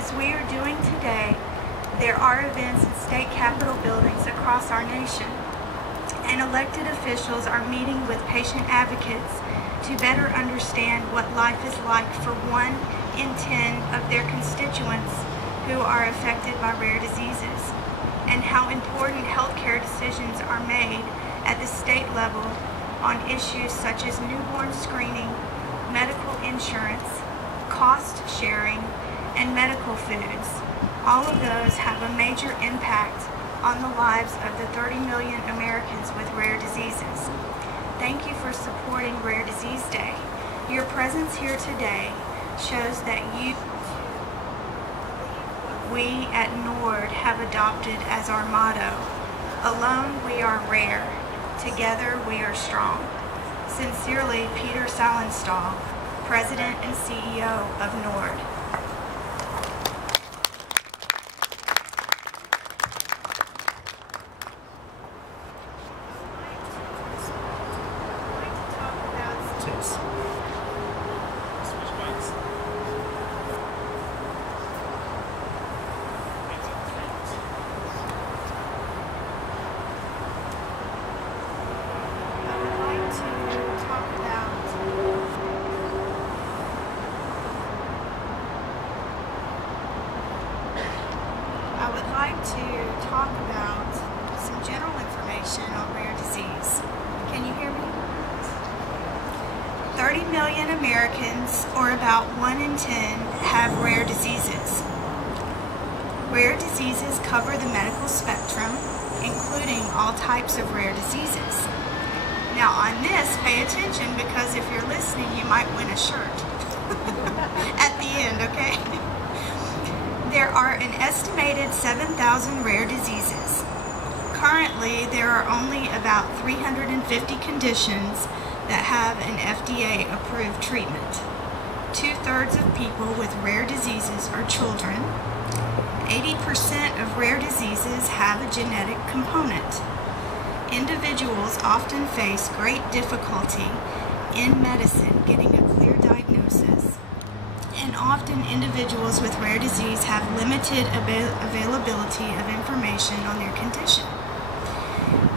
As we are doing today, there are events in state capitol buildings across our nation, and elected officials are meeting with patient advocates to better understand what life is like for 1 in 10 of their constituents who are affected by rare diseases, and how important healthcare decisions are made at the state level on issues such as newborn screening, medical insurance, cost sharing, and medical foods. All of those have a major impact on the lives of the 30 million Americans with rare diseases. Thank you for supporting Rare Disease Day. Your presence here today shows that we at NORD have adopted as our motto, "Alone we are rare, together we are strong." Sincerely, Peter Salenstall, President and CEO of NORD. I would like to talk about some general information on rare disease. Can you hear me? 30 million Americans, or about 1 in 10, have rare diseases. Rare diseases cover the medical spectrum, including all types of rare diseases. Now on this, pay attention, because if you're listening, you might win a shirt at the end, okay? There are an estimated 7,000 rare diseases. Currently, there are only about 350 conditions that have an FDA-approved treatment. 2/3 of people with rare diseases are children. 80% of rare diseases have a genetic component. Individuals often face great difficulty in medicine getting a clear diagnosis, and often individuals with rare disease have limited availability of information on their condition.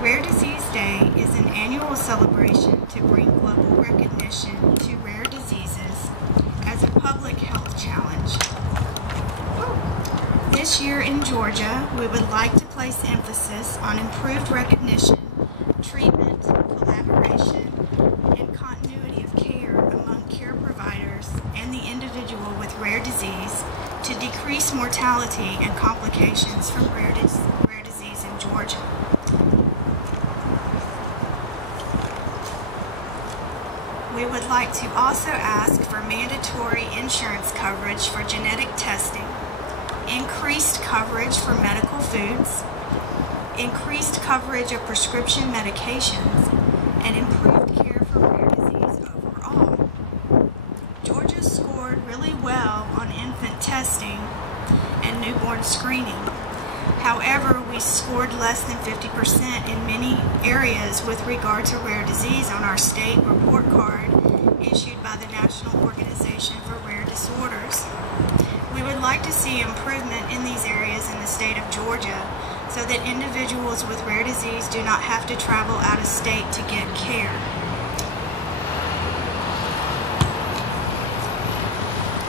Rare Disease Day is an annual celebration to bring global recognition to rare diseases as a public health challenge. This year in Georgia, we would like to place emphasis on improved recognition, treatment, collaboration, and continuity of care among care providers and the individual with rare disease to decrease mortality and complications from rare disease in Georgia. We would like to also ask for mandatory insurance coverage for genetic testing, increased coverage for medical foods, increased coverage of prescription medications, and improved care for rare disease overall. Georgia scored really well on infant testing and newborn screening. However, we scored less than 50% in many areas with regard to rare disease on our state report card issued by the National Organization for Rare Disorders. We would like to see improvement in these areas in the state of Georgia so that individuals with rare disease do not have to travel out of state to get care.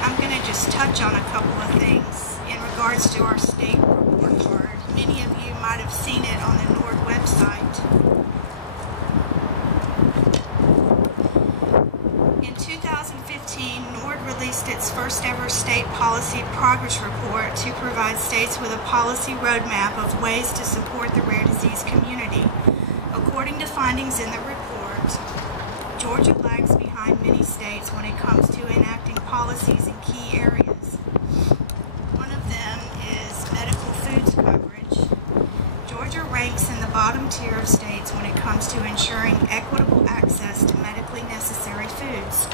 I'm going to just touch on a couple of things in regards to our state report card. Many of you might have seen it on the NORD website. In 2015, NORD released its first ever state policy progress report to provide states with a policy roadmap of ways to support the rare disease community. According to findings in the report, Georgia lags behind many states when it comes to enacting policies in key areas. One of them is medical foods coverage. Georgia ranks in the bottom tier of states when it comes to ensuring equitable access to medically necessary foods.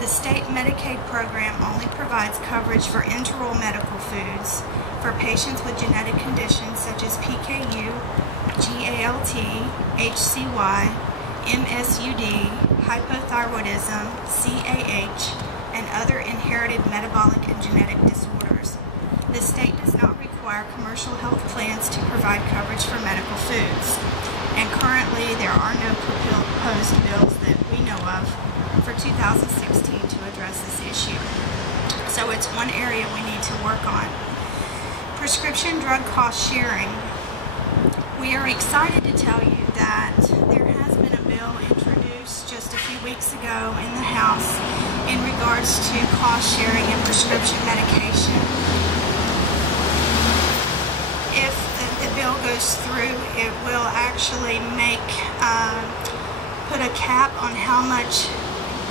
The state Medicaid program only provides coverage for enteral medical foods for patients with genetic conditions such as PKU, GALT, HCY, MSUD, hypothyroidism, CAH, and other inherited metabolic and genetic disorders. The state does not require commercial health plans to provide coverage for medical foods, and currently there are no proposed bills that we know of for 2016 to address this issue. So it's one area we need to work on. Prescription drug cost sharing. We are excited to tell you that there has been a bill introduced just a few weeks ago in the House in regards to cost sharing and prescription medication. If the bill goes through, it will actually put a cap on how much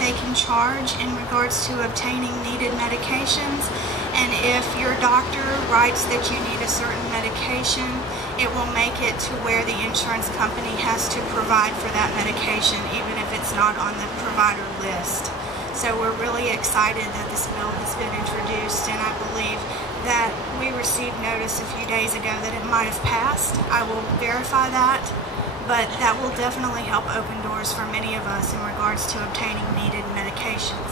they can charge in regards to obtaining needed medications, and if your doctor writes that you need a certain medication, it will make it to where the insurance company has to provide for that medication even if it's not on the provider list. So we're really excited that this bill has been introduced, and I believe that we received notice a few days ago that it might have passed. I will verify that, but that will definitely help open doors for many of us in regards to obtaining needed medications.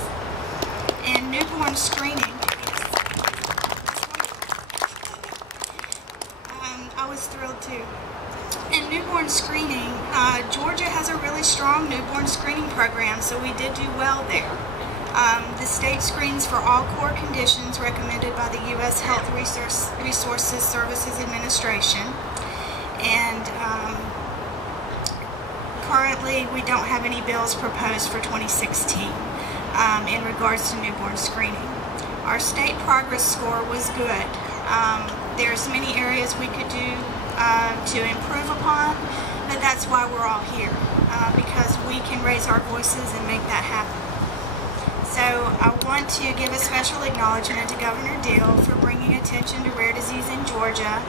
And newborn screening. I was thrilled too. In newborn screening, Georgia has a really strong newborn screening program, so we did do well there. The state screens for all core conditions recommended by the U.S. Health Resources Services Administration, and currently we don't have any bills proposed for 2016 in regards to newborn screening. Our state progress score was good. There's many areas we could do to improve upon, but that's why we're all here, because we can raise our voices and make that happen. So I want to give a special acknowledgement to Governor Deal for bringing attention to rare disease in Georgia.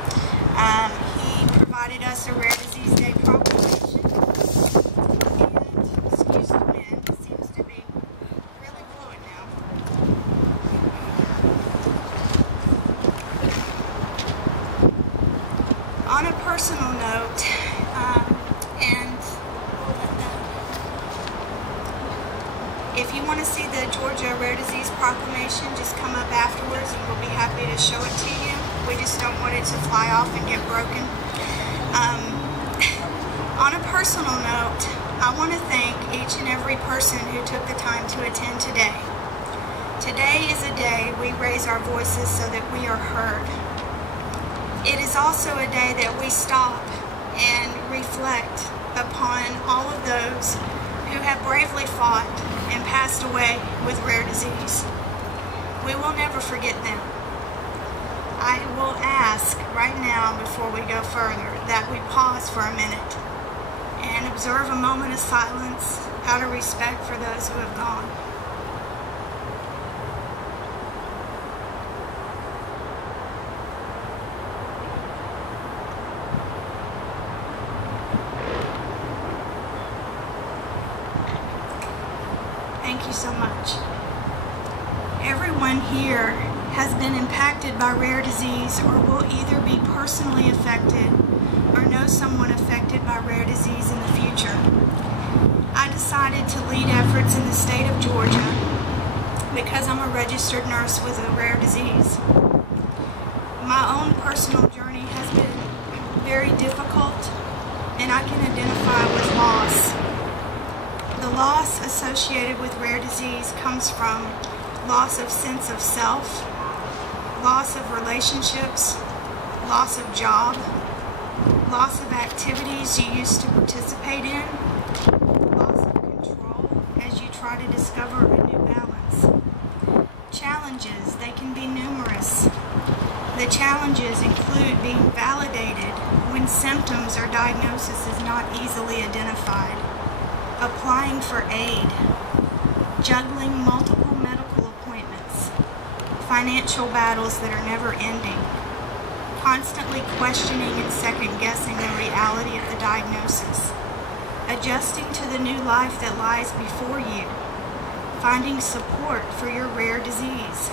He provided us a Rare Disease Day proclamation. And, excuse the wind, it seems to be really blowing now. On a personal note, if you want to see the Georgia Rare Disease Proclamation, just come up afterwards and we'll be happy to show it to you. We just don't want it to fly off and get broken. On a personal note, I want to thank each and every person who took the time to attend today. Today is a day we raise our voices so that we are heard. It is also a day that we stop and reflect upon all of those who have bravely fought and passed away with rare disease. We will never forget them. I will ask right now, before we go further, that we pause for a minute and observe a moment of silence out of respect for those who have gone. Thank you so much. Everyone here has been impacted by rare disease or will either be personally affected or know someone affected by rare disease in the future. I decided to lead efforts in the state of Georgia because I'm a registered nurse with a rare disease. My own personal journey has been very difficult, and I can identify with loss. The loss associated with rare disease comes from loss of sense of self, loss of relationships, loss of job, loss of activities you used to participate in, loss of control as you try to discover a new balance. Challenges, they can be numerous. The challenges include being validated when symptoms or diagnosis is not easily identified, applying for aid, juggling multiple medical appointments, financial battles that are never ending, constantly questioning and second-guessing the reality of the diagnosis, adjusting to the new life that lies before you, finding support for your rare disease.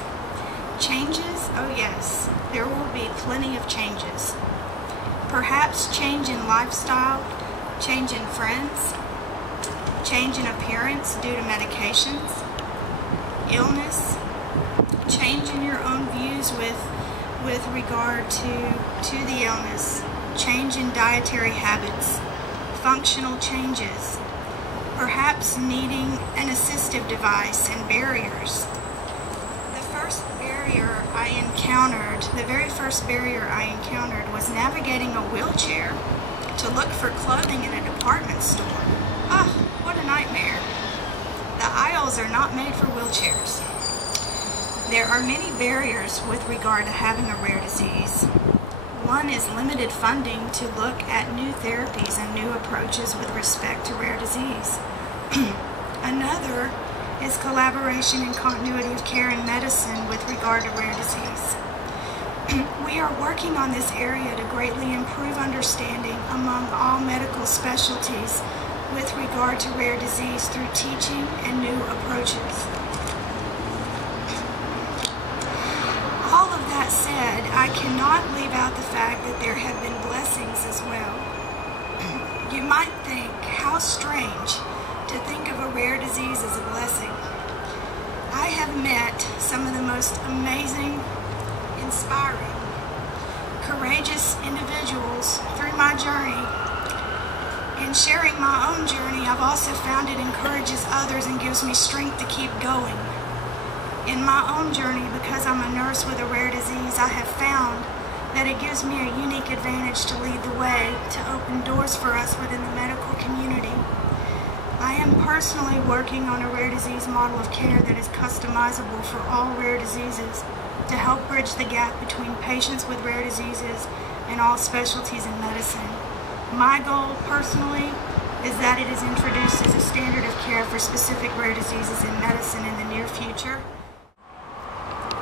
Changes? Oh yes, there will be plenty of changes. Perhaps change in lifestyle, change in friends, change in appearance due to medications, illness, change in your own views with with regard to the illness, change in dietary habits, functional changes, perhaps needing an assistive device and barriers. The very first barrier I encountered was navigating a wheelchair to look for clothing in a department store. Ah, what a nightmare. The aisles are not made for wheelchairs. There are many barriers with regard to having a rare disease. One is limited funding to look at new therapies and new approaches with respect to rare disease. Another is collaboration and continuity of care in medicine with regard to rare disease. We are working on this area to greatly improve understanding among all medical specialties with regard to rare disease through teaching and new approaches. All of that said, I cannot leave out the fact that there have been blessings as well. You might think, how strange to think of a rare disease as a blessing. I have met some of the most amazing, inspiring, courageous individuals through my journey. In sharing my own journey, I've also found it encourages others and gives me strength to keep going. In my own journey, because I'm a nurse with a rare disease, I have found that it gives me a unique advantage to lead the way, to open doors for us within the medical community. I am personally working on a rare disease model of care that is customizable for all rare diseases to help bridge the gap between patients with rare diseases and all specialties in medicine. My goal, personally, is that it is introduced as a standard of care for specific rare diseases in medicine in the near future.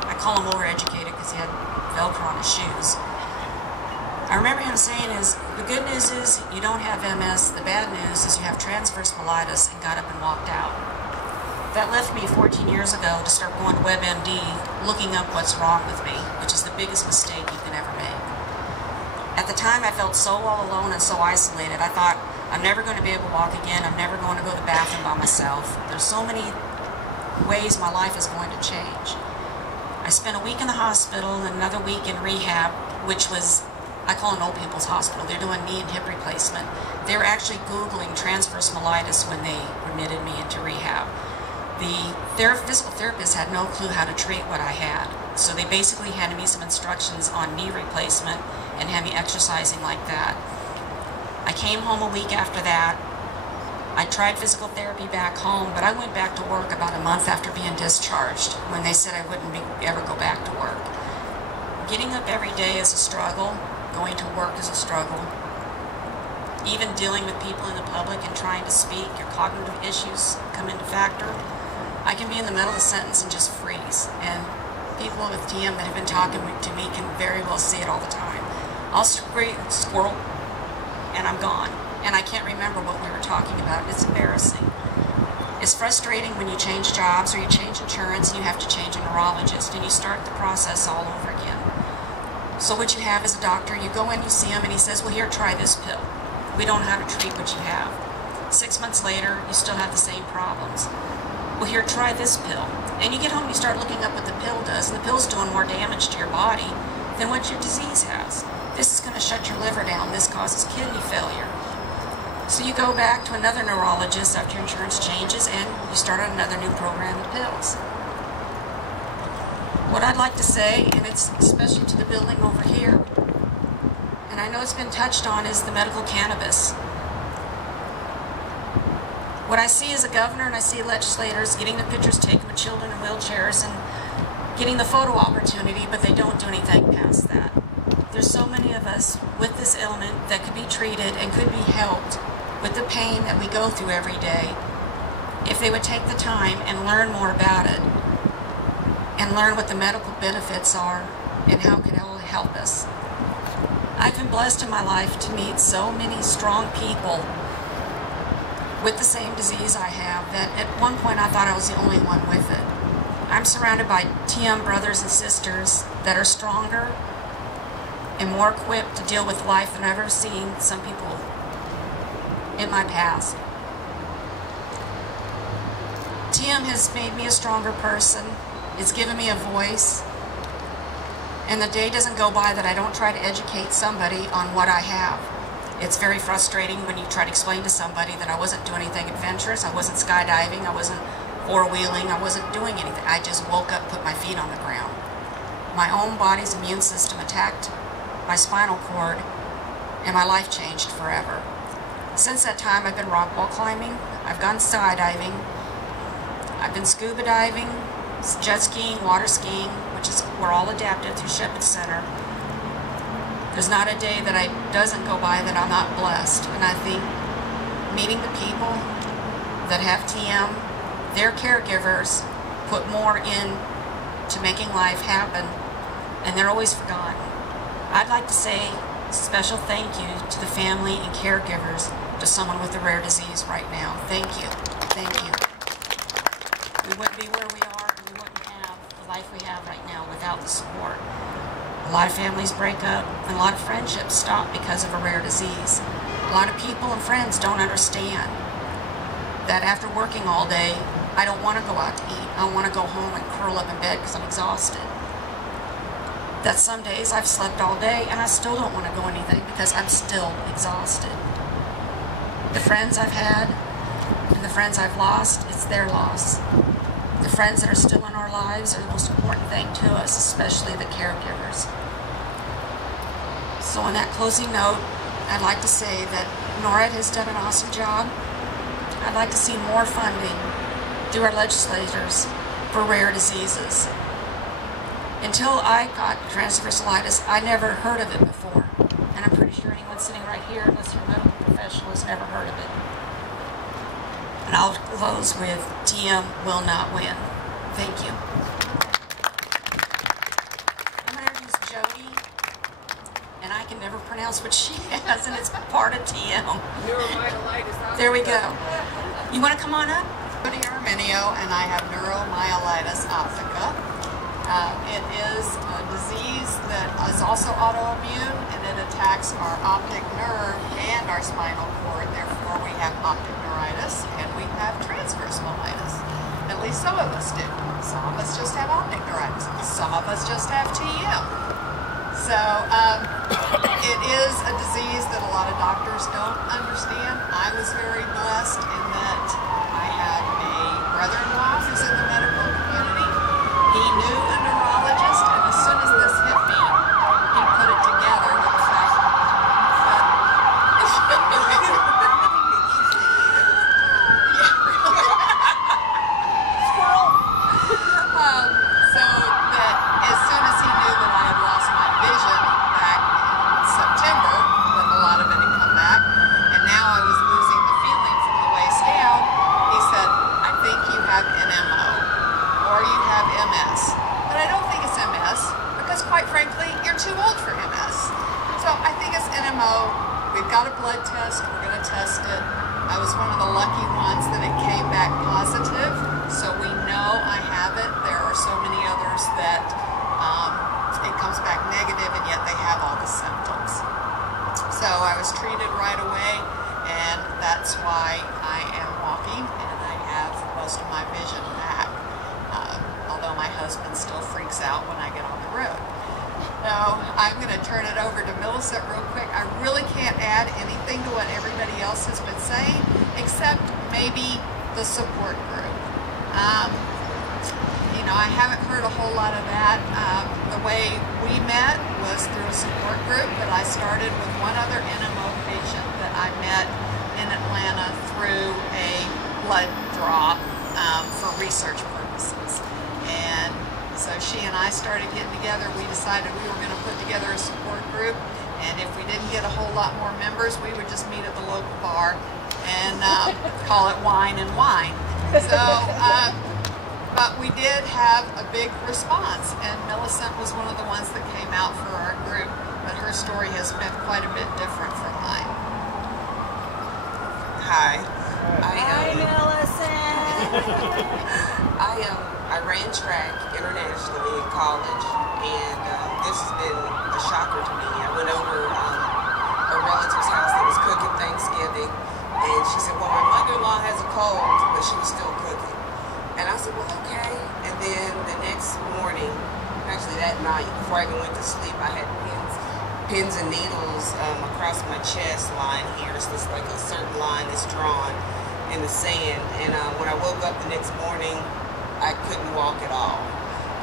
I call him overeducated because he had Velcro on his shoes. I remember him saying the good news is you don't have MS, the bad news is you have transverse myelitis, and got up and walked out. That left me 14 years ago to start going to WebMD, looking up what's wrong with me, which is the biggest mistake you can ever make. At the time, I felt so all alone and so isolated. I thought, I'm never going to be able to walk again. I'm never going to go to the bathroom by myself. There's so many ways my life is going to change. I spent a week in the hospital and another week in rehab, which was, I call it an old people's hospital. They're doing knee and hip replacement. They were actually Googling transverse myelitis when they admitted me into rehab. The physical therapist had no clue how to treat what I had. So they basically handed me some instructions on knee replacement and had me exercising like that. I came home a week after that. I tried physical therapy back home, but I went back to work about a month after being discharged when they said I wouldn't ever go back to work. Getting up every day is a struggle. Going to work is a struggle. Even dealing with people in the public and trying to speak, your cognitive issues come into factor. I can be in the middle of a sentence and just freeze. And people with TM that have been talking to me can very well see it all the time. I'll squirrel and I'm gone. And I can't remember what we were talking about. It's embarrassing. It's frustrating when you change jobs or you change insurance and you have to change a neurologist and you start the process all over again. So what you have is a doctor, you go in, you see him, and he says, well, here, try this pill. We don't know how to treat what you have. 6 months later, you still have the same problems. Well, here, try this pill. And you get home, you start looking up what the pill does, and the pill's doing more damage to your body than what your disease has. This is going to shut your liver down. This causes kidney failure. So you go back to another neurologist after your insurance changes, and you start on another new program of pills. What I'd like to say, and it's special to the building over here, and I know it's been touched on, is the medical cannabis. What I see as a governor and I see legislators getting the pictures taken with children in wheelchairs and getting the photo opportunity, but they don't do anything past that. There's so many of us with this ailment that could be treated and could be helped with the pain that we go through every day if they would take the time and learn more about it and learn what the medical benefits are and how it will help us. I've been blessed in my life to meet so many strong people with the same disease I have that at one point I thought I was the only one with it. I'm surrounded by TM brothers and sisters that are stronger and more equipped to deal with life than I've ever seen some people in my past. TM has made me a stronger person. It's given me a voice. And the day doesn't go by that I don't try to educate somebody on what I have. It's very frustrating when you try to explain to somebody that I wasn't doing anything adventurous, I wasn't skydiving, I wasn't four-wheeling, I wasn't doing anything. I just woke up, put my feet on the ground. My own body's immune system attacked my spinal cord, and my life changed forever. Since that time, I've been rock wall climbing, I've gone skydiving, I've been scuba diving, jet skiing, water skiing, which is, we're all adapted through Shepherd Center. There's not a day that doesn't go by that I'm not blessed. And I think meeting the people that have TM, their caregivers, put more in to making life happen, and they're always forgotten. I'd like to say a special thank you to the family and caregivers to someone with a rare disease right now. Thank you. Thank you. We wouldn't be where we are, and we wouldn't have the life we have right now without the support. A lot of families break up, and a lot of friendships stop because of a rare disease. A lot of people and friends don't understand that after working all day, I don't want to go out to eat. I want to go home and curl up in bed because I'm exhausted. That some days I've slept all day and I still don't want to go anything because I'm still exhausted. The friends I've had and the friends I've lost, it's their loss. The friends that are still in our lives are the most important thing to us, especially the caregivers. So on that closing note, I'd like to say that NORAD has done an awesome job. I'd like to see more funding through our legislators for rare diseases. Until I got transversalitis, I never heard of it before. And I'm pretty sure anyone sitting right here, unless you're a medical professional, has never heard of it. And I'll close with TM will not win. Thank you. I'm going to introduce Jody, and I can never pronounce what she has, and it's part of TM. Neuromyelitis. There we go. You want to come on up? Jody Arminio, and I have neuromyelitis optica. It is a disease that is also autoimmune, and it attacks our optic nerve and our spinal cord. Therefore, we have optic neuritis, and we have transverse myelitis. At least some of us do. Some of us just have optic neuritis. Some of us just have TM. So it is a disease that a lot of doctors don't understand. I was very blessed in that I had a brother-in-law who's in the medical community. He knew a neurologist, and as soon as this hit me, he put it together with the fact that so that as soon as he knew that I had lost my vision back in September, that a lot of it had come back, and now I was losing the feeling from the waist down, he said, I think you have NMO, or you have MS. But I don't think it's MS, because quite frankly, you're too old for MS. So I think it's NMO. We've got a blood test, we're going to test it. I was one of the lucky ones that it came back positive, so we know I have it. There are so many others that it comes back negative, and yet they have all the symptoms. So I was treated right away, and that's why I am walking, and I have most of my vision back. Although my husband still freaks out when I get on the road. Now, I'm going to turn it over to Millicent real quick. I really can't add anything to what everybody else has been saying, except maybe the support group. You know, I haven't heard a whole lot of that. The way we met was through a support group that I started with one other NMO patient that I met in Atlanta through a blood draw for research purposes. And so she and I started getting together. We decided we were going to put together a support group, and if we didn't get a whole lot more members, we would just meet at the local bar and call it Wine and Wine. So, but we did have a big response, and Millicent was one of the ones that came out for our group, but her story has been quite a bit different from mine. Hi. Hi, Millicent. I ran track internationally in college, and this has been a shocker to me. I went over a relative's house that was cooking Thanksgiving, and she said, well, my mother-in-law has a cold, but she was still cooking. And I said, well, okay. And then the next morning, actually that night, before I even went to pins and needles across my chest line here. It's just like a certain line that's drawn in the sand. And when I woke up the next morning, I couldn't walk at all.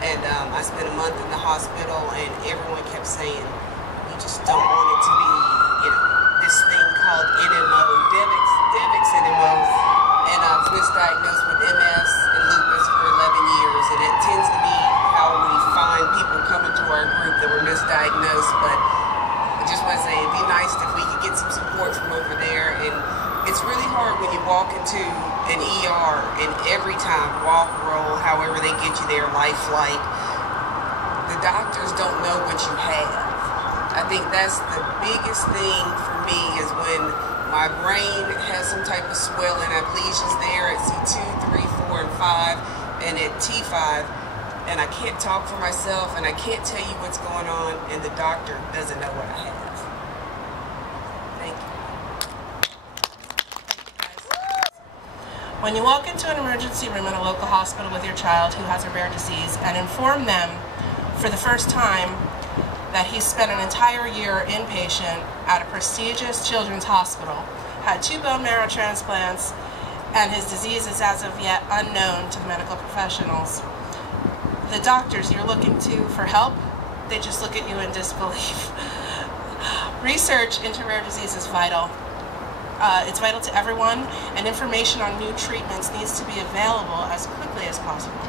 And I spent a month in the hospital, and everyone kept saying, you just don't want it to be, you know, this thing called NMO, Devix NMO. And I was misdiagnosed with MS and lupus for 11 years. And it tends to be how we find people coming to our group that were misdiagnosed. But I just want to say, it'd be nice if we could get some support from over there. And it's really hard when you walk into an ER and every time, walk, roll, however they get you there, life flight, the doctors don't know what you have. I think that's the biggest thing for me is when my brain has some type of swelling. I have lesions there at C2, 3, 4, and 5, and at T5, and I can't talk for myself, and I can't tell you what's going on, and the doctor doesn't know what I have. Thank you. When you walk into an emergency room in a local hospital with your child who has a rare disease and inform them for the first time that he spent an entire year inpatient at a prestigious children's hospital, had 2 bone marrow transplants, and his disease is as of yet unknown to the medical professionals, the doctors you're looking to for help, they just look at you in disbelief. Research into rare disease is vital. It's vital to everyone, and information on new treatments needs to be available as quickly as possible.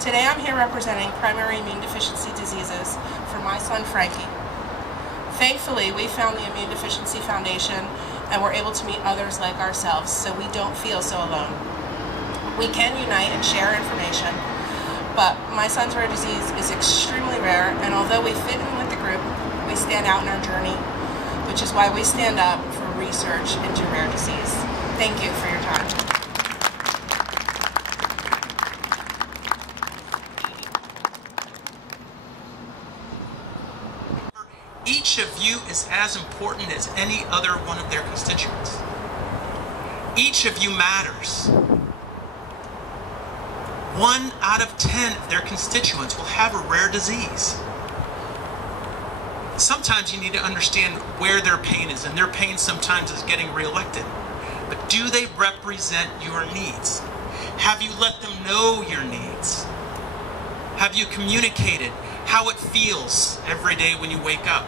Today I'm here representing primary immune deficiency diseases for my son Frankie. Thankfully, we found the Immune Deficiency Foundation and we're able to meet others like ourselves so we don't feel so alone. We can unite and share information, but my son's rare disease is extremely rare, and although we fit in with the group, we stand out in our journey, which is why we stand up for research into rare disease. Thank you for your time. Each of you is as important as any other one of their constituents. Each of you matters. 1 out of 10 of their constituents will have a rare disease. Sometimes you need to understand where their pain is, and their pain sometimes is getting reelected. But do they represent your needs? Have you let them know your needs? Have you communicated how it feels every day when you wake up?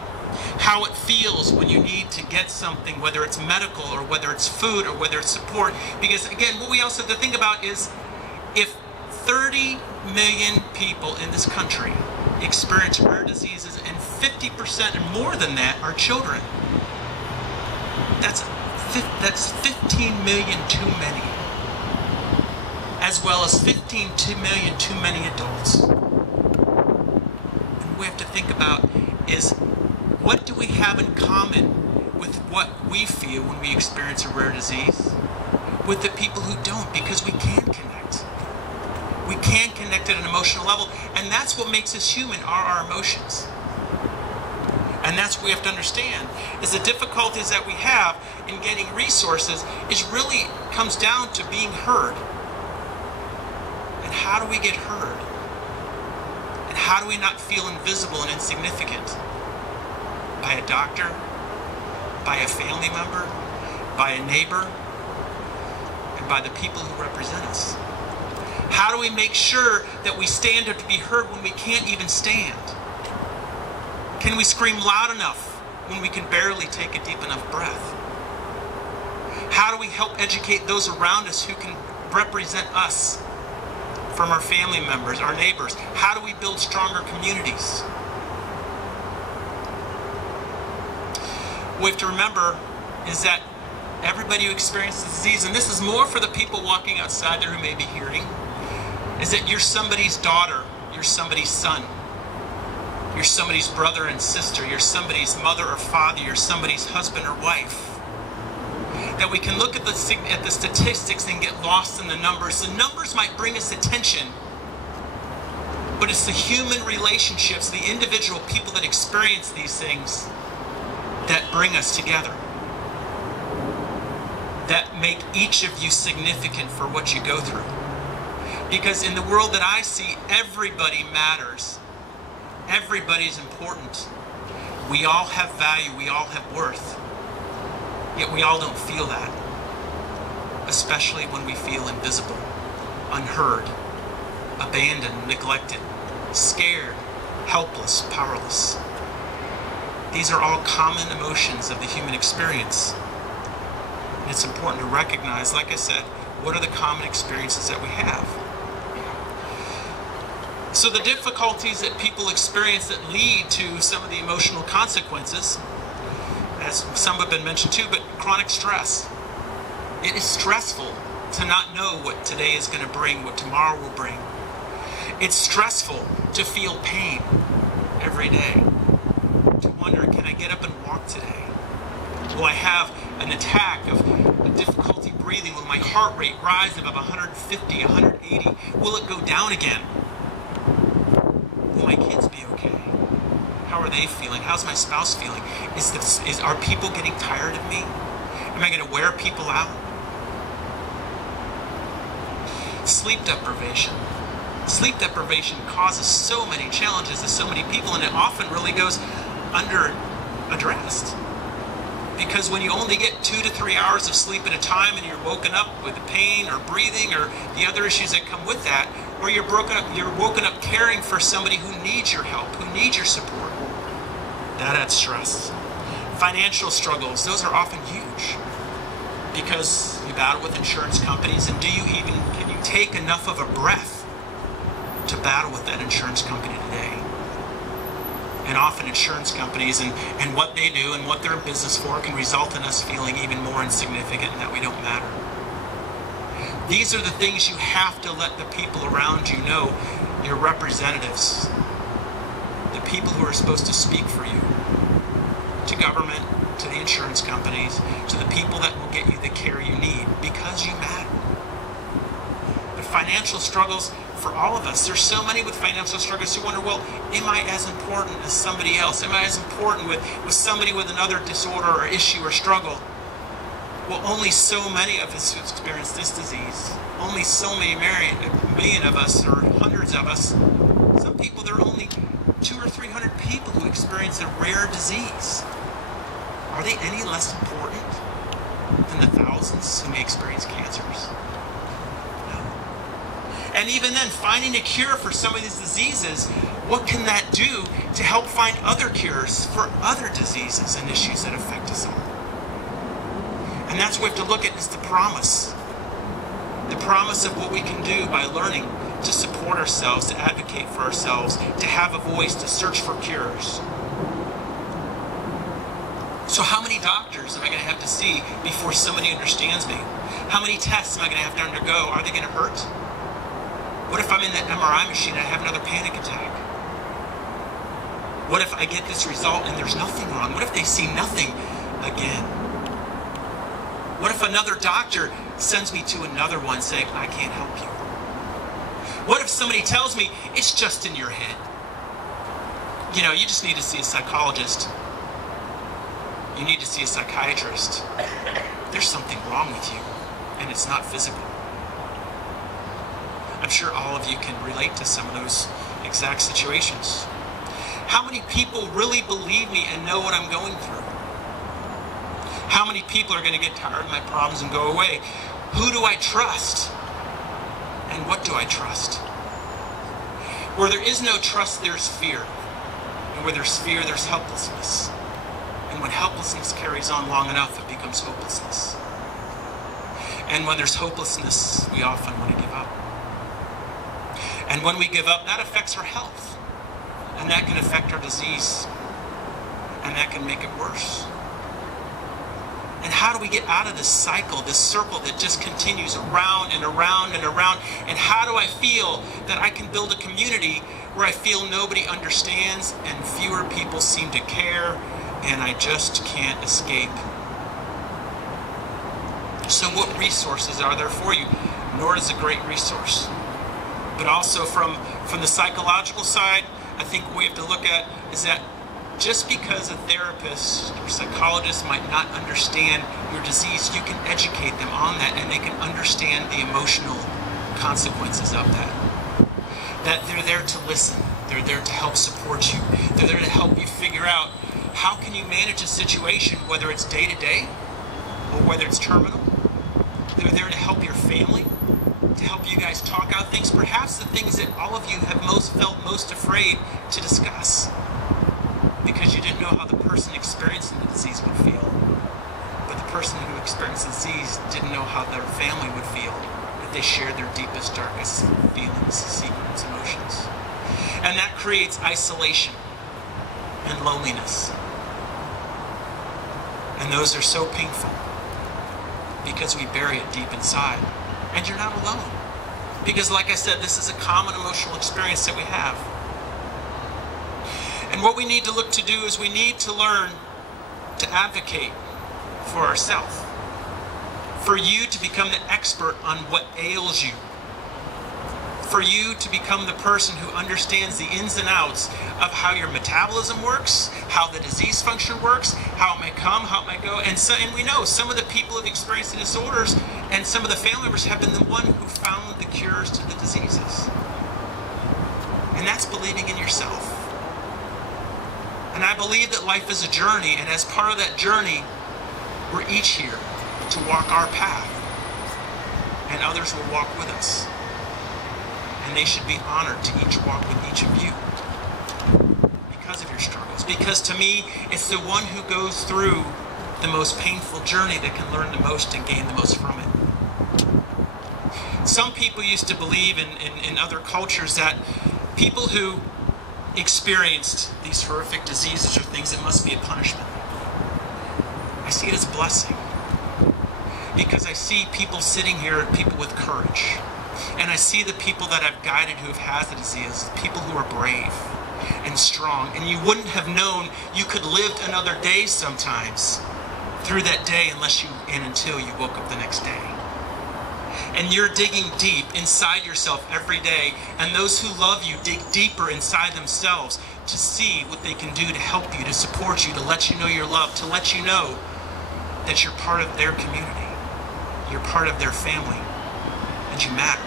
How it feels when you need to get something, whether it's medical or whether it's food or whether it's support? Because again, what we also have to think about is if 30 million people in this country experience rare diseases, and 50% and more than that are children. That's 15 million too many, as well as 15 million too many adults. And what we have to think about is, what do we have in common with what we feel when we experience a rare disease with the people who don't? Because we can connect. We can connect at an emotional level, and that's what makes us human, are our emotions. And that's what we have to understand, is the difficulties that we have in getting resources is really comes down to being heard. And how do we get heard? And how do we not feel invisible and insignificant? By a doctor, by a family member, by a neighbor, and by the people who represent us. How do we make sure that we stand up to be heard when we can't even stand? Can we scream loud enough when we can barely take a deep enough breath? How do we help educate those around us who can represent us, from our family members, our neighbors? How do we build stronger communities? What we have to remember is that everybody who experiences disease, and this is more for the people walking outside there who may be hearing, is that you're somebody's daughter, you're somebody's son, you're somebody's brother and sister, you're somebody's mother or father, you're somebody's husband or wife. That we can look at the statistics and get lost in the numbers. The numbers might bring us attention, but it's the human relationships, the individual people that experience these things that bring us together, that make each of you significant for what you go through. Because in the world that I see, everybody matters. Everybody's important. We all have value, we all have worth. Yet we all don't feel that. Especially when we feel invisible, unheard, abandoned, neglected, scared, helpless, powerless. These are all common emotions of the human experience. And it's important to recognize, like I said, what are the common experiences that we have. So the difficulties that people experience that lead to some of the emotional consequences, as some have been mentioned too, but chronic stress. It is stressful to not know what today is going to bring, what tomorrow will bring. It's stressful to feel pain every day, to wonder, can I get up and walk today? Will I have an attack of difficulty breathing? Will my heart rate rise above 150, 180? Will it go down again? Will my kids be okay? How are they feeling? How's my spouse feeling? Are people getting tired of me? Am I going to wear people out? Sleep deprivation. Sleep deprivation causes so many challenges to so many people, and it often really goes under addressed. Because when you only get 2 to 3 hours of sleep at a time and you're woken up with pain or breathing or the other issues that come with that, or you're woken up caring for somebody who needs your help, who needs your support, that adds stress. Financial struggles, those are often huge because you battle with insurance companies, and can you take enough of a breath to battle with that insurance company today? And often insurance companies and what they do and what they're in business for can result in us feeling even more insignificant and that we don't matter. These are the things you have to let the people around you know, your representatives, the people who are supposed to speak for you, to government, to the insurance companies, to the people that will get you the care you need, because you matter. But financial struggles, for all of us, there's so many with financial struggles who wonder, well, am I as important as somebody else? Am I as important with somebody with another disorder or issue or struggle? Well, only so many of us who experience this disease, only so many million of us, or hundreds of us, some people, there are only 200 or 300 people who experience a rare disease. Are they any less important than the thousands who may experience cancers? And even then, finding a cure for some of these diseases, what can that do to help find other cures for other diseases and issues that affect us all? And that's what we have to look at, is the promise. The promise of what we can do by learning to support ourselves, to advocate for ourselves, to have a voice, to search for cures. So how many doctors am I going to have to see before somebody understands me? How many tests am I going to have to undergo? Are they going to hurt? What if I'm in that MRI machine and I have another panic attack? What if I get this result and there's nothing wrong? What if they see nothing again? What if another doctor sends me to another one saying, I can't help you? What if somebody tells me, it's just in your head? You know, you just need to see a psychologist. You need to see a psychiatrist. There's something wrong with you, and it's not physical. I'm sure all of you can relate to some of those exact situations. How many people really believe me and know what I'm going through? How many people are going to get tired of my problems and go away? Who do I trust? And what do I trust? Where there is no trust, there's fear. And where there's fear, there's helplessness. And when helplessness carries on long enough, it becomes hopelessness. And when there's hopelessness, we often want to give up. And when we give up, that affects our health. And that can affect our disease. And that can make it worse. And how do we get out of this cycle, this circle that just continues around and around and around? And how do I feel that I can build a community where I feel nobody understands and fewer people seem to care and I just can't escape? So what resources are there for you? NORD is a great resource. But also from the psychological side, I think what we have to look at is that just because a therapist or psychologist might not understand your disease, you can educate them on that and they can understand the emotional consequences of that. That they're there to listen. They're there to help support you. They're there to help you figure out How can you manage a situation, whether it's day to day or whether it's terminal? They're there to help your family, to help you guys talk out things, perhaps the things that all of you have felt most afraid to discuss, because you didn't know how the person experiencing the disease would feel. But the person who experienced the disease didn't know how their family would feel if they shared their deepest, darkest feelings, secrets, emotions. And that creates isolation and loneliness. And those are so painful because we bury it deep inside. And you're not alone. Because like I said, this is a common emotional experience that we have. And what we need to look to do is we need to learn to advocate for ourselves. For you to become the expert on what ails you. For you to become the person who understands the ins and outs of how your metabolism works, how the disease function works, how it may come, how it may go. And we know some of the people who have experienced the disorders and some of the family members have been the one who found the cures to the diseases. And that's believing in yourself. And I believe that life is a journey, and as part of that journey, we're each here to walk our path. And others will walk with us. And they should be honored to each walk with each of you because of your struggles. Because to me, it's the one who goes through the most painful journey that can learn the most and gain the most from it. Some people used to believe in other cultures that people who experienced these horrific diseases are things that must be a punishment. I see it as a blessing. Because I see people sitting here, people with courage. And I see the people that I've guided who have had the disease, people who are brave and strong. And you wouldn't have known you could live another day sometimes through that day until you woke up the next day. And you're digging deep inside yourself every day. And those who love you dig deeper inside themselves to see what they can do to help you, to support you, to let you know you're loved, to let you know that you're part of their community. You're part of their family. And you matter.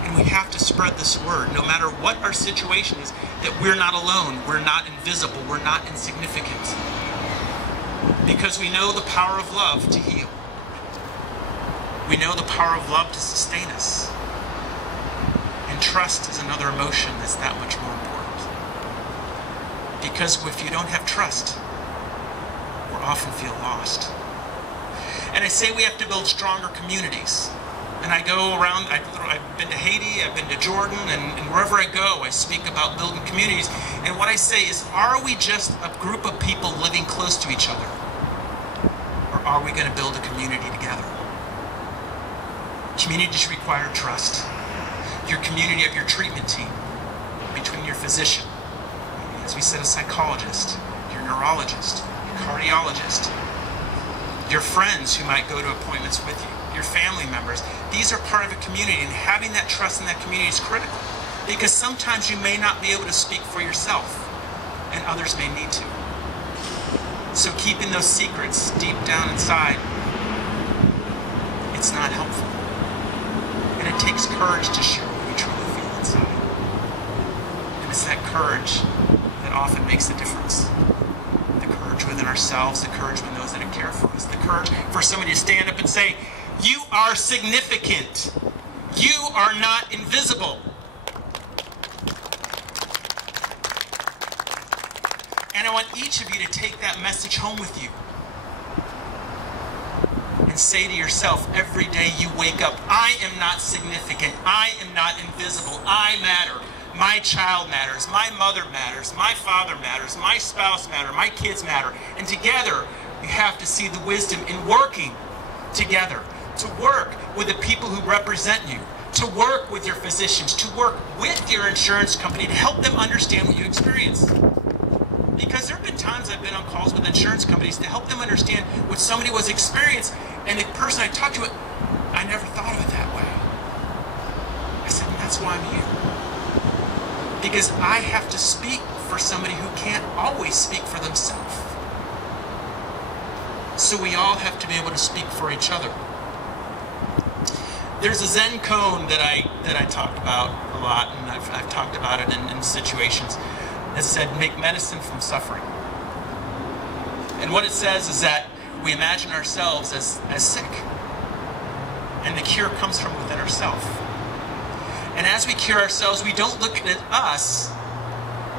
And we have to spread this word, no matter what our situation is, that we're not alone, we're not invisible, we're not insignificant. Because we know the power of love to heal. We know the power of love to sustain us. And trust is another emotion that's that much more important. Because if you don't have trust, we'll often feel lost. And I say we have to build stronger communities. And I go around, I've been to Haiti, I've been to Jordan, and wherever I go, I speak about building communities. And what I say is, are we just a group of people living close to each other? Or are we going to build a community together? Communities require trust. Your community of your treatment team, between your physician, as we said, a psychologist, your neurologist, your cardiologist, your friends who might go to appointments with you, your family members. These are part of a community, and having that trust in that community is critical. Because sometimes you may not be able to speak for yourself, and others may need to. So keeping those secrets deep down inside, it's not helpful. And it takes courage to share what we truly feel inside. And it's that courage that often makes the difference. The courage within ourselves, the courage with those that care for us, the courage for somebody to stand up and say, you are significant. You are not invisible. And I want each of you to take that message home with you. And say to yourself every day you wake up, I am not significant. I am not invisible. I matter. My child matters. My mother matters. My father matters. My spouse matters. My kids matter. And together, you have to see the wisdom in working together. To work with the people who represent you. To work with your physicians. To work with your insurance company to help them understand what you experience. Because there have been times I've been on calls with insurance companies to help them understand what somebody was experiencing. And the person I talked to, I never thought of it that way. I said, that's why I'm here. Because I have to speak for somebody who can't always speak for themselves. So we all have to be able to speak for each other. There's a Zen cone that I talked about a lot, and I've talked about it in situations, that said, make medicine from suffering. And what it says is that we imagine ourselves as sick. And the cure comes from within ourselves. And as we cure ourselves, we don't look at us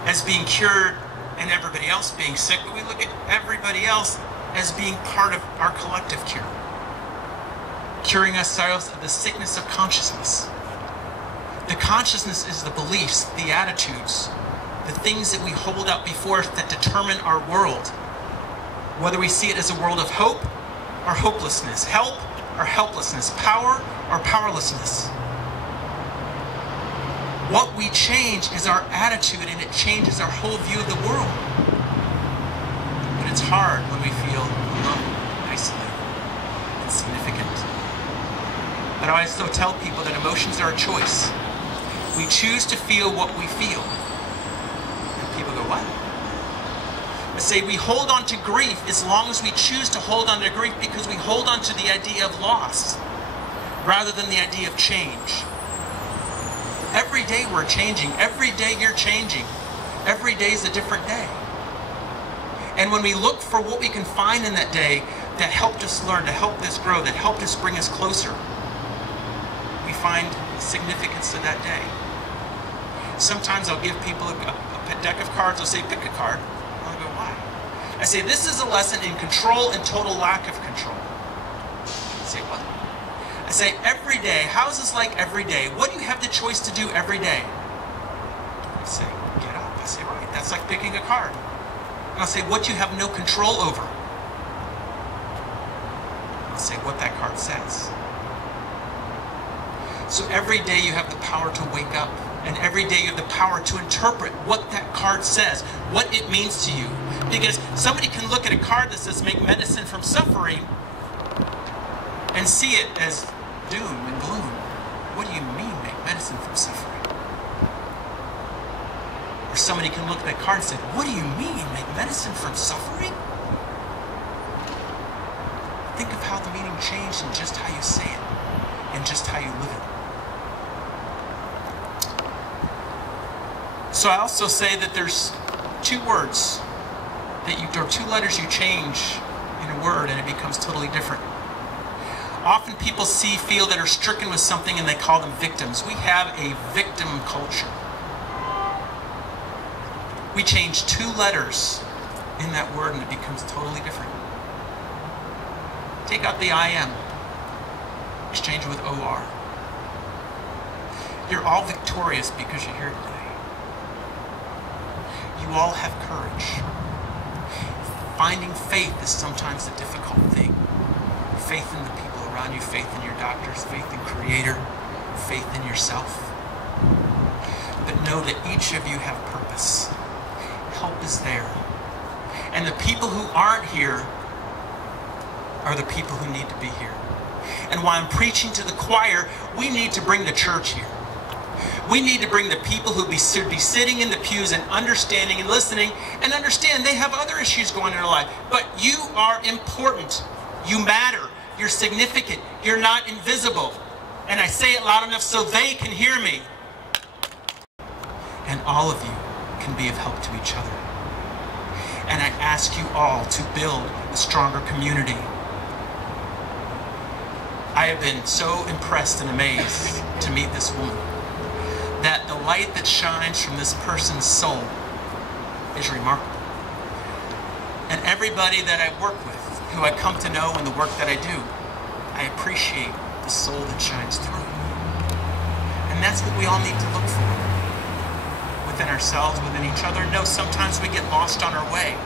as being cured and everybody else being sick, but we look at everybody else as being part of our collective cure. Curing ourselves of the sickness of consciousness. The consciousness is the beliefs, the attitudes, the things that we hold out before us that determine our world. Whether we see it as a world of hope or hopelessness, help or helplessness, power or powerlessness. What we change is our attitude, and it changes our whole view of the world. But it's hard when we feel alone, isolated, insignificant. But I also tell people that emotions are a choice. We choose to feel what we feel. And people go, what? I say we hold on to grief as long as we choose to hold on to grief, because we hold on to the idea of loss rather than the idea of change. Every day we're changing. Every day you're changing. Every day is a different day. And when we look for what we can find in that day that helped us learn, to help us grow, that helped us bring us closer, we find significance to that day. Sometimes I'll give people a deck of cards. I'll say, pick a card. I'll go, why? I say, this is a lesson in control and total lack of control. I say, what? I say, every day, how is this like every day? What do you have the choice to do every day? I say, get up. I say, right, that's like picking a card. And I'll say, what you have no control over? I'll say, what that card says. So every day you have the power to wake up, and every day you have the power to interpret what that card says, what it means to you. Because somebody can look at a card that says make medicine from suffering and see it as doom and gloom. What do you mean, make medicine from suffering? Or somebody can look at that card and say, what do you mean, make medicine from suffering? Think of how the meaning changed in just how you say it and just how you live it. So I also say that there's two words or two letters you change in a word and it becomes totally different. Often people feel that are stricken with something and they call them victims. We have a victim culture. We change two letters in that word and it becomes totally different. Take out the I-M. Exchange it with O-R. You're all victorious because you're here today. You all have courage. Finding faith is sometimes a difficult thing. Faith in the people around you, faith in your doctors, faith in Creator, faith in yourself. But know that each of you have purpose. Help is there. And the people who aren't here are the people who need to be here. And while I'm preaching to the choir, we need to bring the church here. We need to bring the people who should be sitting in the pews and understanding and listening and understand they have other issues going on in their life. But you are important. You matter. You're significant. You're not invisible. And I say it loud enough so they can hear me. And all of you can be of help to each other. And I ask you all to build a stronger community. I have been so impressed and amazed to meet this woman. That the light that shines from this person's soul is remarkable. And everybody that I work with, who I come to know in the work that I do, I appreciate the soul that shines through. And that's what we all need to look for. Within ourselves, within each other. No, sometimes we get lost on our way.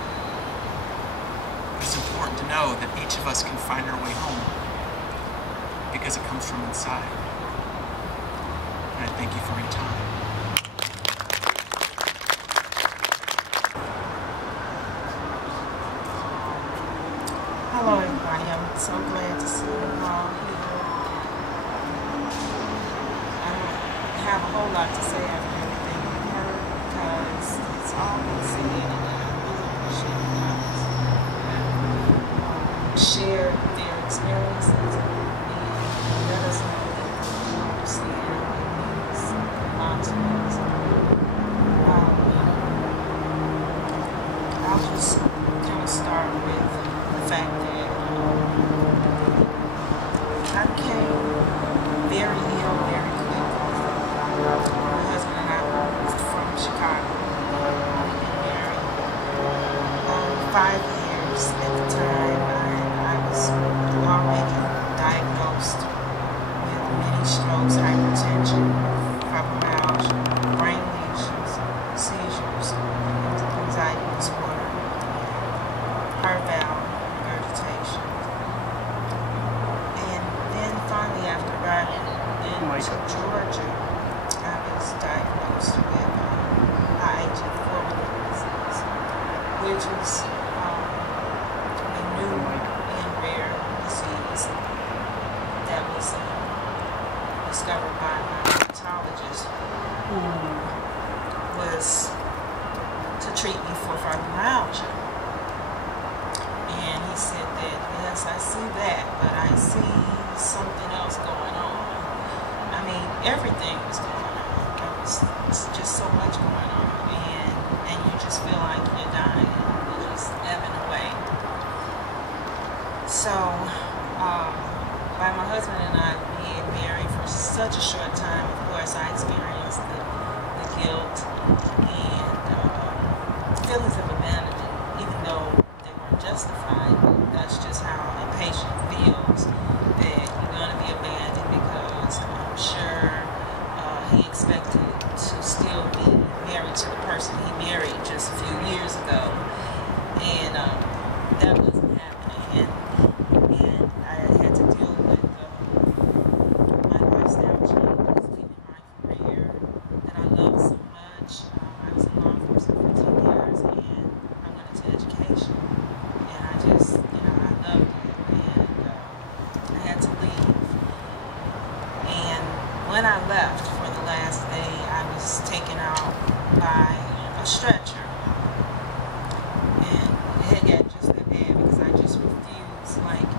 But it's important to know that each of us can find our way home. Because it comes from inside. And I thank you for your time. Hello everybody, I'm so glad to see you all here. I don't have a whole lot to say after everything you've heard because it's all been said and I really appreciate others that share their experiences and let us know that you understand it means a lot to us. I'll just kind of start with got into Georgia, I was diagnosed with IgA4 disease, which was a new and rare disease that was discovered by my rheumatologist, who was to treat me for fibromyalgia. And he said that, yes, I see that, but I see something else going on. I mean, everything was going on. There was just so much going on, and you just feel like you're dying. You're just ebbing away. So, by my husband and I being married for such a short time, of course, I experienced the guilt and feelings of abandonment, even though they weren't justified. That's just how a patient feels, that you're going to be abandoned, because I'm sure he expected to still be married to the person he married just a few years ago, and that wasn't happening. And I had to deal with my lifestyle changes, leaving my career that I love so much. I was in law enforcement for 10 years, and I went into education, and I just, I loved it, and I had to leave. And when I left for the last day, I was taken out by a stretcher, and it had got just that bad because I just refused, like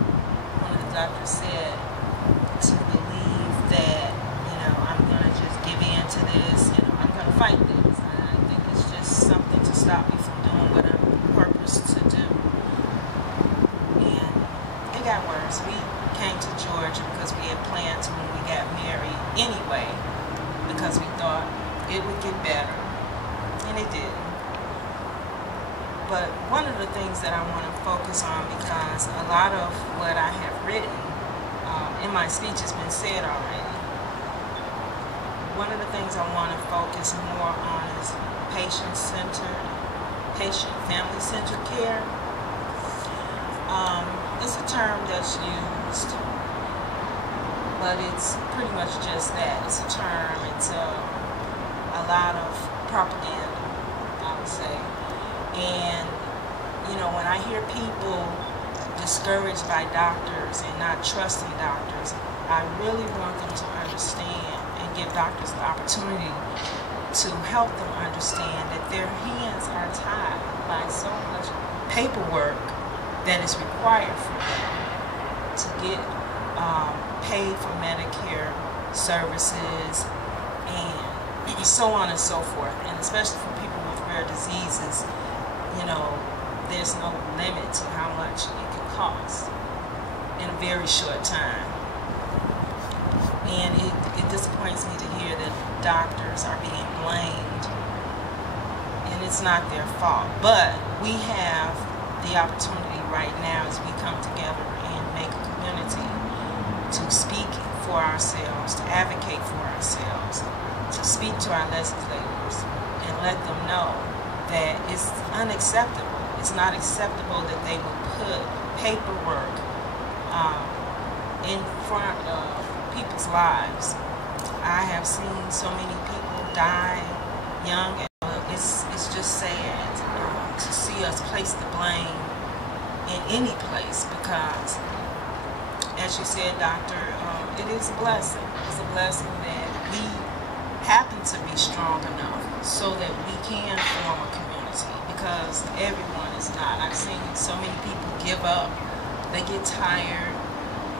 one of the doctors said, to believe that, I'm going to just give in to this, I'm going to fight this. I think it's just something to stop me from doing what I'm purposed to do. And it got worse. We came to Georgia because we had plans when we got married anyway, because we thought it would get better, and it did. But one of the things that I want to focus on, because a lot of what I have written in my speech has been said already. One of the things I want to focus more on is patient-centered, family-centered care. It's a term that's used, but it's pretty much just that. It's a term. It's a lot of propaganda, I would say. And, when I hear people discouraged by doctors and not trusting doctors, I really want them to understand and give doctors the opportunity to help them understand that their hands are tied by so much paperwork that is required for them to get paid for Medicare services and so on and so forth. And especially for people with rare diseases, there's no limit to how much it can cost in a very short time. And it disappoints me to hear that doctors are being blamed, and it's not their fault. But we have the opportunity right now, as we come together and make a community, to speak for ourselves, to advocate for ourselves, to speak to our legislators and let them know that it's unacceptable. It's not acceptable that they will put paperwork in front of people's lives. I have seen so many people die young, and it's just sad to see us place the blame in any place, because, as you said, Doctor, it is a blessing. It's a blessing that we happen to be strong enough so that we can form a community, because everyone is not. I've seen so many people give up. They get tired.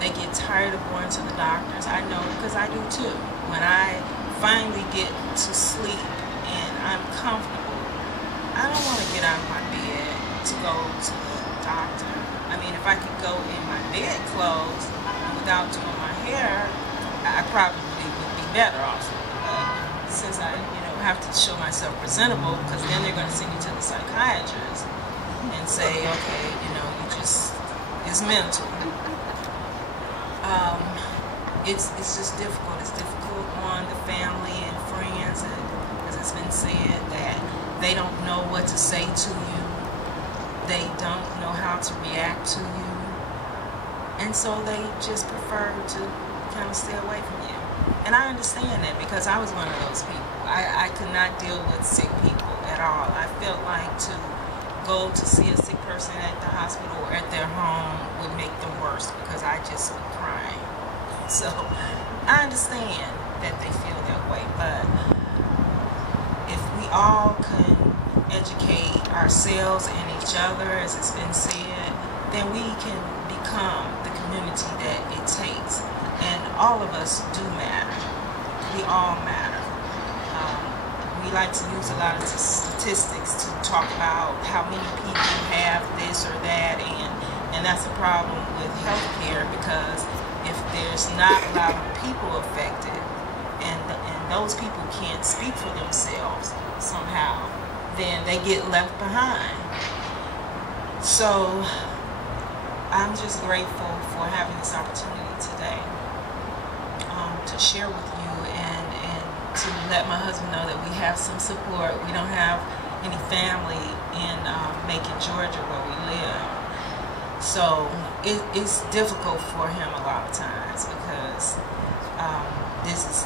They get tired of going to the doctors. I know, because I do too. When I finally get to sleep and I'm comfortable, I don't want to get out of my bed to go to the doctor. I mean, if I could go in my bed clothes without doing my hair, I probably would be better off. Since I, have to show myself presentable, because then they're going to send you to the psychiatrist and say, okay, it's mental. It's just difficult. It's difficult on the family and friends, and as it's been said, that they don't know what to say to you. They don't know how to react to you. And so they just prefer to kind of stay away from you. And I understand that because I was one of those people. I could not deal with sick people at all. I felt like to go to see a sick person at the hospital or at their home would make them worse because I just would cry. So I understand that they feel that way, but if we all could educate ourselves and each other, as it's been said, then we can become the community that it takes. And all of us do matter. We all matter. We like to use a lot of statistics to talk about how many people have this or that, and that's a problem with healthcare, because if there's not a lot of people affected and those people can't speak for themselves somehow, then they get left behind. So I'm just grateful for having this opportunity today to share with you and to let my husband know that we have some support. We don't have any family in Macon, Georgia, where we live. So it's difficult for him a lot of times because this is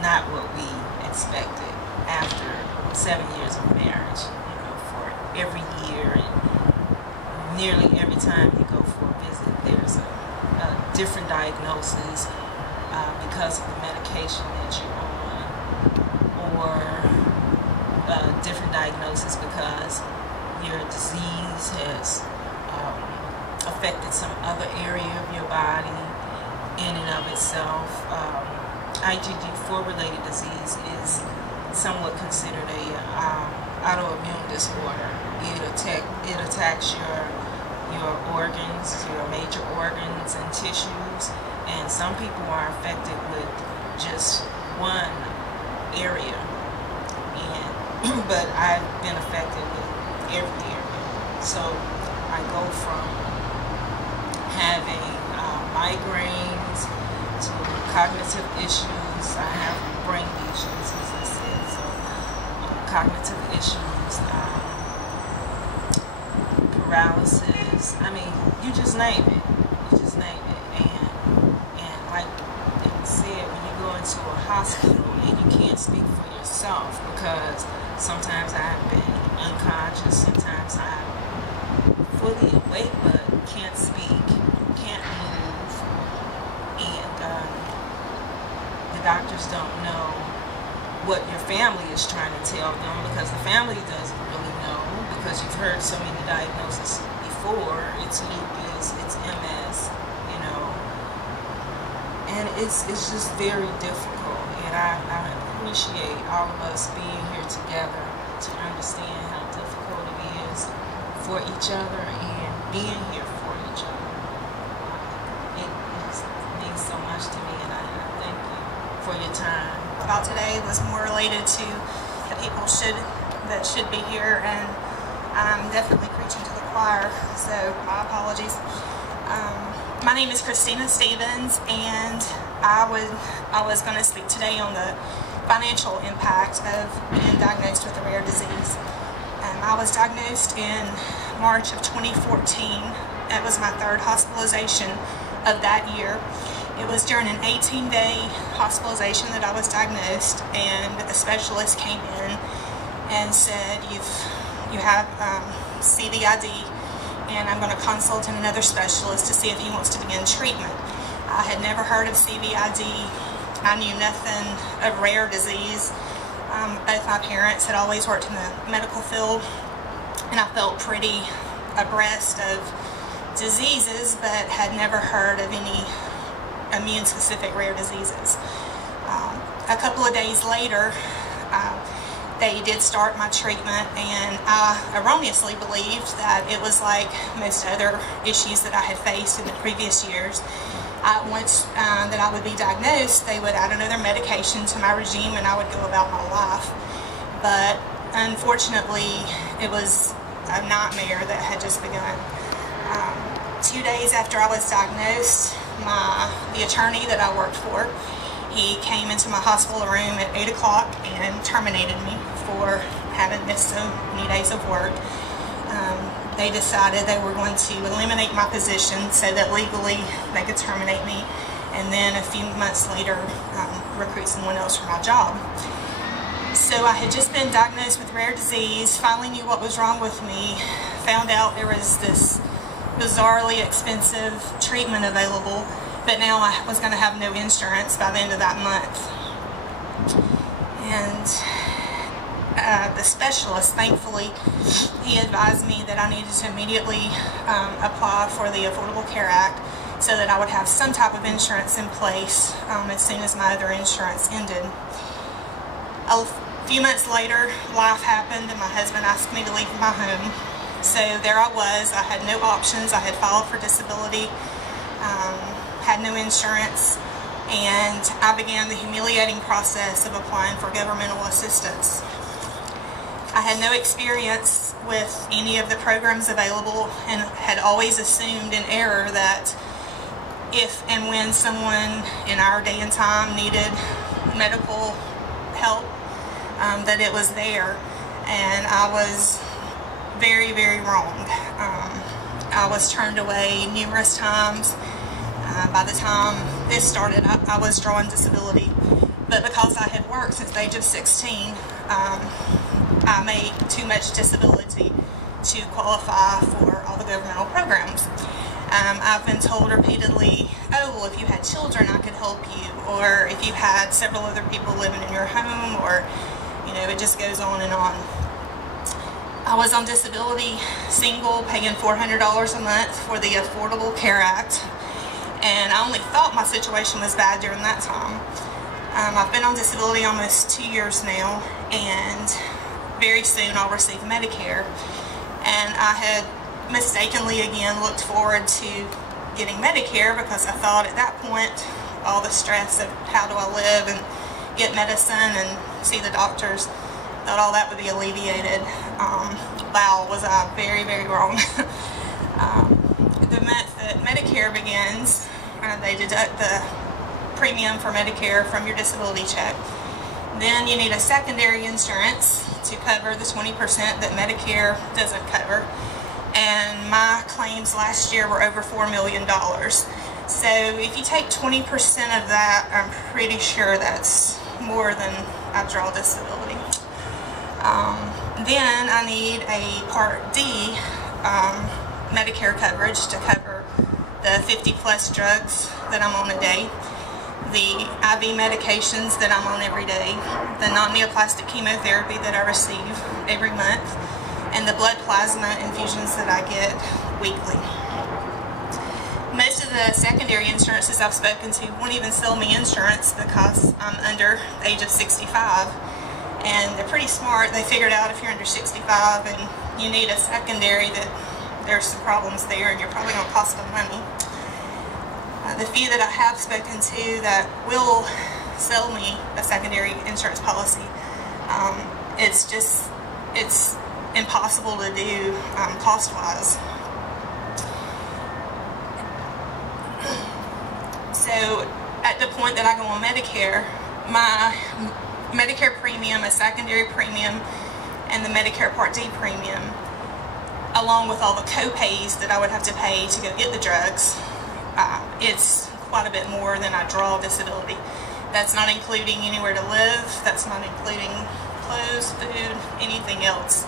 not what we expected after 7 years of marriage. You know, for every year and nearly every time you go for a visit, there's a different diagnosis because of the medication that you're on, or a different diagnosis because your disease has affected some other area of your body in and of itself. IgG4 related disease is somewhat considered a autoimmune disorder. It attacks your organs, your major organs and tissues, and some people are affected with just one area, but I've been affected with every area. So I go from having migraines to cognitive issues. I have brain lesions, as I said, so cognitive issues, paralysis. I mean, you just name it. You just name it. And like it was said, when you go into a hospital and you can't speak for yourself, because sometimes I've been unconscious, sometimes I'm fully awake but can't speak, can't move, and the doctors don't know what your family is trying to tell them, because the family doesn't really know, because you've heard so many diagnoses before. It's lupus, it's MS, you know, and it's just very difficult. And I appreciate all of us being here together to understand how difficult it is for each other and being here for each other. It means so much to me, and I thank you for your time. About today was more related to the people that should be here, and I'm definitely preaching to the choir, so my apologies. My name is Christina Stevens, and I was going to speak today on the financial impact of being diagnosed with a rare disease. I was diagnosed in March of 2014. It was my third hospitalization of that year. It was during an 18-day hospitalization that I was diagnosed, and a specialist came in and said, you have CVID, and I'm going to consult another specialist to see if he wants to begin treatment. I had never heard of CVID. I knew nothing of rare disease. Both my parents had always worked in the medical field, and I felt pretty abreast of diseases, but had never heard of any immune-specific rare diseases. A couple of days later, they did start my treatment, and I erroneously believed that it was like most other issues that I had faced in the previous years. Once that I would be diagnosed, they would add another medication to my regime and I would go about my life. But unfortunately, it was a nightmare that had just begun. 2 days after I was diagnosed, the attorney that I worked for, he came into my hospital room at 8 o'clock and terminated me for having missed so many days of work. They decided they were going to eliminate my position so that legally they could terminate me, and then a few months later recruit someone else for my job. So I had just been diagnosed with rare disease, finally knew what was wrong with me, found out there was this bizarrely expensive treatment available, but now I was going to have no insurance by the end of that month. And the specialist, thankfully, he advised me that I needed to immediately apply for the Affordable Care Act so that I would have some type of insurance in place as soon as my other insurance ended. A few months later, life happened and my husband asked me to leave my home. So there I was. I had no options. I had filed for disability, had no insurance, and I began the humiliating process of applying for governmental assistance. I had no experience with any of the programs available and had always assumed in error that if and when someone in our day and time needed medical help, that it was there, and I was very, very wrong. I was turned away numerous times. By the time this started, I was drawing disability, but because I had worked since the age of 16, I made too much disability to qualify for all the governmental programs. I've been told repeatedly, oh, well, if you had children, I could help you, or if you had several other people living in your home, or, you know, it just goes on and on. I was on disability, single, paying $400 a month for the Affordable Care Act, and I only thought my situation was bad during that time. I've been on disability almost 2 years now, and very soon I'll receive Medicare. And I had mistakenly again looked forward to getting Medicare because I thought at that point all the stress of how do I live and get medicine and see the doctors, thought all that would be alleviated. Wow, was I very, very wrong. The month that Medicare begins, they deduct the premium for Medicare from your disability check. Then you need a secondary insurance to cover the 20% that Medicare doesn't cover. And my claims last year were over $4 million. So if you take 20% of that, I'm pretty sure that's more than I draw disability. Then I need a Part D Medicare coverage to cover the 50+ drugs that I'm on a day, the IV medications that I'm on every day, the non-neoplastic chemotherapy that I receive every month, and the blood plasma infusions that I get weekly. Most of the secondary insurances I've spoken to won't even sell me insurance because I'm under the age of 65. And they're pretty smart. They figured out if you're under 65 and you need a secondary that there's some problems there and you're probably going to cost them money. The few that I have spoken to that will sell me a secondary insurance policy, it's impossible to do cost-wise. So at the point that I go on Medicare, my Medicare premium, a secondary premium, and the Medicare Part D premium, along with all the co-pays that I would have to pay to go get the drugs, it's quite a bit more than I draw disability. That's not including anywhere to live, that's not including clothes, food, anything else.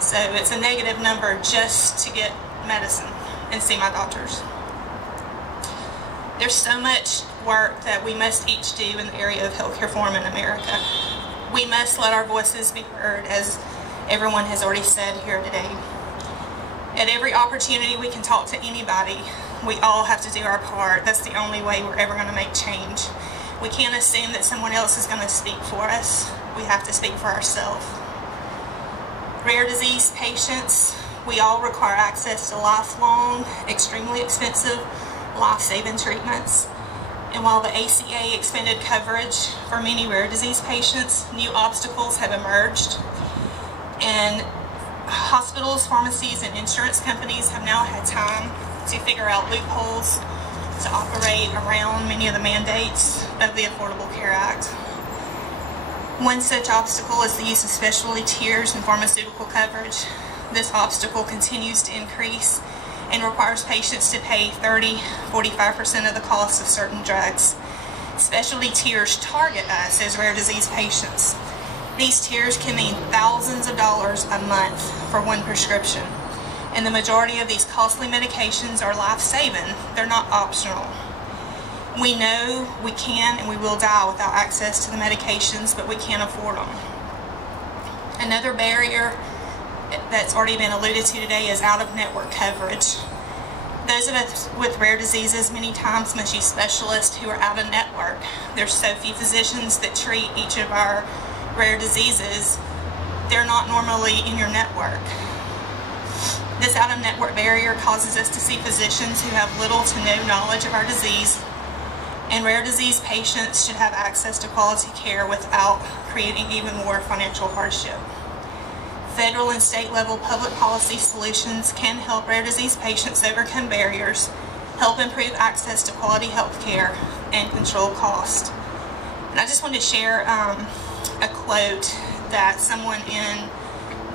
So it's a negative number just to get medicine and see my doctors. There's so much work that we must each do in the area of healthcare reform in America. We must let our voices be heard, as everyone has already said here today. At every opportunity we can talk to anybody, we all have to do our part. That's the only way we're ever going to make change. We can't assume that someone else is going to speak for us. We have to speak for ourselves. Rare disease patients, we all require access to lifelong, extremely expensive, life-saving treatments. And while the ACA expanded coverage for many rare disease patients, new obstacles have emerged. And hospitals, pharmacies, and insurance companies have now had time to figure out loopholes to operate around many of the mandates of the Affordable Care Act. One such obstacle is the use of specialty tiers and pharmaceutical coverage. This obstacle continues to increase, and requires patients to pay 30–45% of the cost of certain drugs. Specialty tiers target us as rare disease patients. These tiers can mean thousands of dollars a month for one prescription, and the majority of these costly medications are life-saving. They're not optional. We know we can and we will die without access to the medications, but we can't afford them. Another barrier that's already been alluded to today is out-of-network coverage. Those of us with rare diseases many times must use specialists who are out-of-network. There's so few physicians that treat each of our rare diseases. They're not normally in your network. This out-of-network barrier causes us to see physicians who have little to no knowledge of our disease, and rare disease patients should have access to quality care without creating even more financial hardship. Federal and state level public policy solutions can help rare disease patients overcome barriers, help improve access to quality health care, and control cost. And I just wanted to share a quote that someone in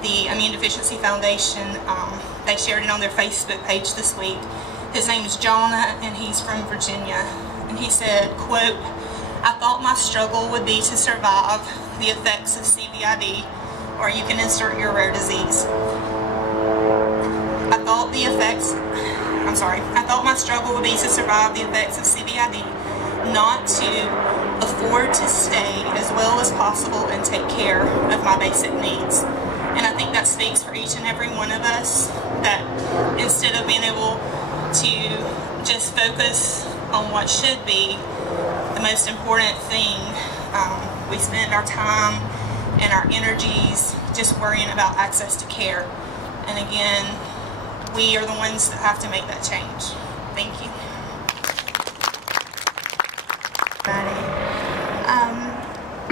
the Immune Deficiency Foundation, they shared it on their Facebook page this week. His name is Jonah, and he's from Virginia. And he said, quote, "I thought my struggle would be to survive the effects of CVID, or you can insert your rare disease. I thought my struggle would be to survive the effects of CVID, not to afford to stay as well as possible and take care of my basic needs." And I think that speaks for each and every one of us, that instead of being able to just focus on what should be the most important thing, we spend our time and our energies just worrying about access to care. And again, we are the ones that have to make that change. Thank you.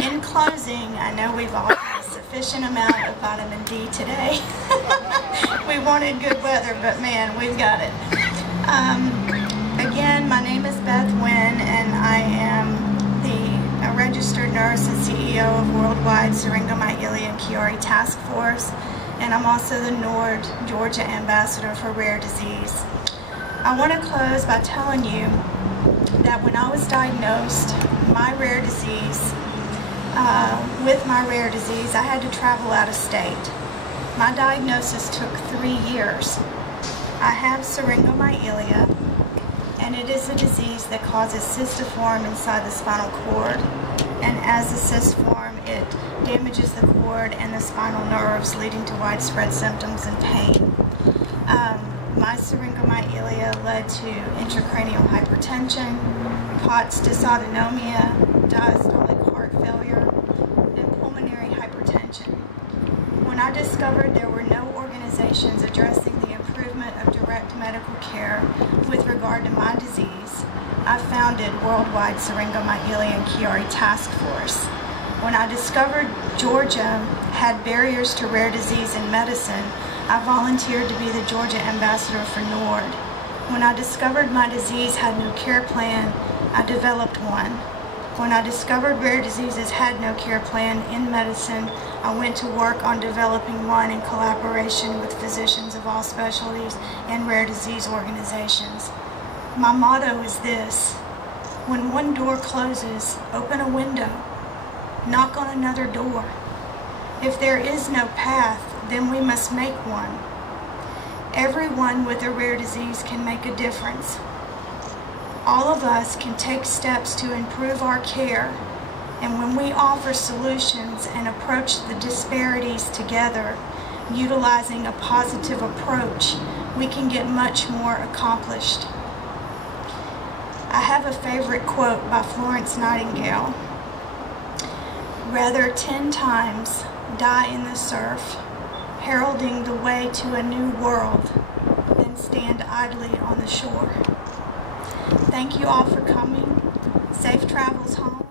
In closing, I know we've all had a sufficient amount of vitamin D today. We wanted good weather, but man, we've got it. Again, my name is Beth Wynn, and I am a registered nurse and CEO of Worldwide Syringomyelia and Chiari Task Force, and I'm also the NORD Georgia Ambassador for Rare Disease. I want to close by telling you that when I was diagnosed with my rare disease, I had to travel out of state. My diagnosis took 3 years. I have syringomyelia, and it is a disease that causes cysts to form inside the spinal cord. And as the cysts form, it damages the cord and the spinal nerves, leading to widespread symptoms and pain. My syringomyelia led to intracranial hypertension, POTS dysautonomia, diastolic heart failure, and pulmonary hypertension. When I discovered there were no organizations addressing the improvement of direct medical care with regard to my disease, I founded Worldwide Syringomyelia and Chiari Task Force. When I discovered Georgia had barriers to rare disease in medicine, I volunteered to be the Georgia Ambassador for NORD. When I discovered my disease had no care plan, I developed one. When I discovered rare diseases had no care plan in medicine, I went to work on developing one in collaboration with physicians of all specialties and rare disease organizations. My motto is this: when one door closes, open a window, knock on another door. If there is no path, then we must make one. Everyone with a rare disease can make a difference. All of us can take steps to improve our care, and when we offer solutions and approach the disparities together, utilizing a positive approach, we can get much more accomplished. I have a favorite quote by Florence Nightingale: "Rather 10 times die in the surf, heralding the way to a new world, than stand idly on the shore." Thank you all for coming. Safe travels home.